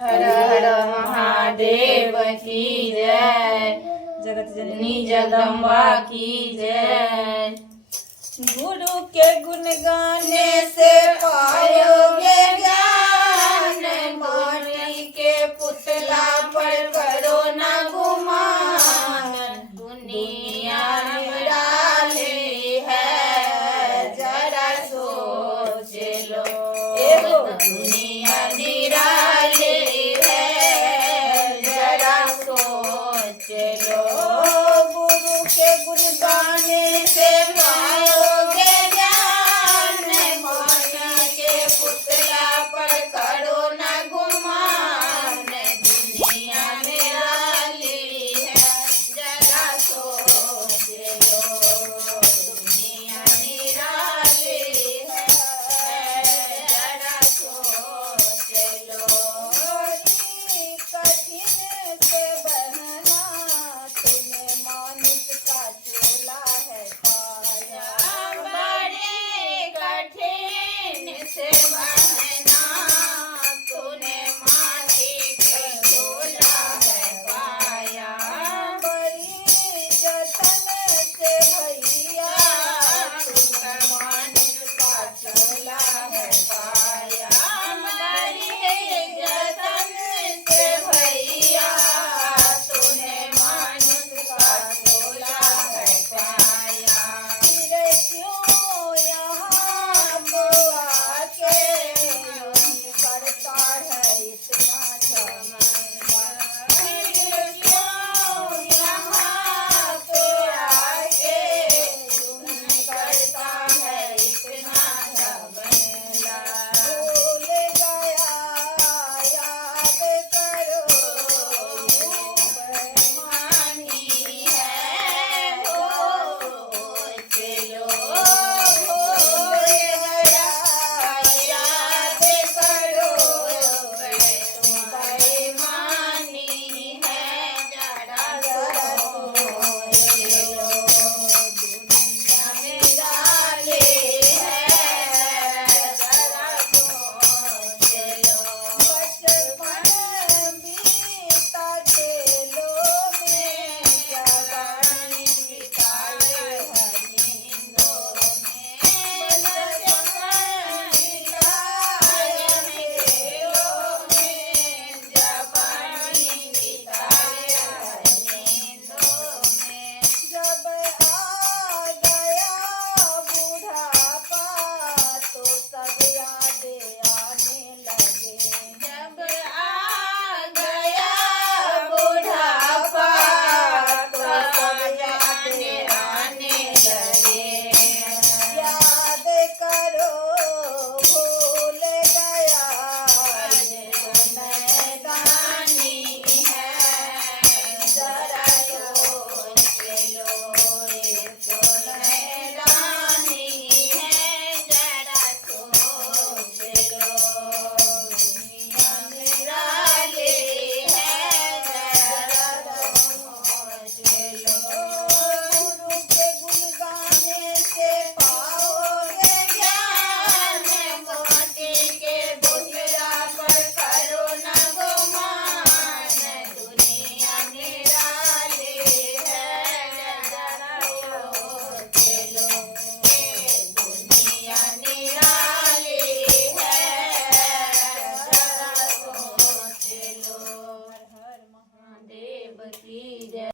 हर हर महादेव की जय। जगत जननी जगदम्बा की जय। गुरु के गुण गाने से पायोगे ज्ञान, माटी के पुतला पर करो न गुमान। दुनिया निराली है, जरा सोच लो। दुनिया निराली है, जरा सोच लो। गुरु के गुण गाने से पायोगे ज्ञान, माटी के पुतला पर करो न गुमान। दुनिया निराली है, जरा सोच लो। दुनिया निराली है, जरा सोच लो। कठिन से बहना तूने मानुष का चूल्हा है पाया। बड़े कठिन से बहना तूने माटी के चूल्हा है पाया। बड़ी जतन से भैया तूने मानुष का चूल्हा है पाया। बड़ी जतन से भैया तूने मानुष का चूल्हा है पाया। फिर क्यों यहाँ को आके यूं करता है इतना झमेला। क्यों यहाँ पे आके यूं करता है इतना झमेला। भूल गया याद करो यूं बेईमानी है हो चलो। भूल गया याद करो, तुम बेईमानी है, जरा सोच लो। दुनिया निराली है, जरा सोच लो। बचपन बीता खेलों में जवानी बिताए है नींदों में। बचपन बिताए है खेलों में, जवानी बिताए है नींदों में। जब आ गया बुढ़ापा तो सब यादें आने लगे। जब आ गया बुढ़ापा तो सब यादें आने लगे। याद करो भूल गया मैदानी है, जरा सोच लो। ये तो मैदानी है, जरा सोच लो। दुनिया निराली है, जरा सोच लो। गुरु के गुण गाने से पाओगे ज्ञान, माटी के पुतला पर करो न गुमान। दुनिया निराली है, जरा सोच लो। दुनिया निराली है, जरा सोच लो। हर हर महादेव की जय।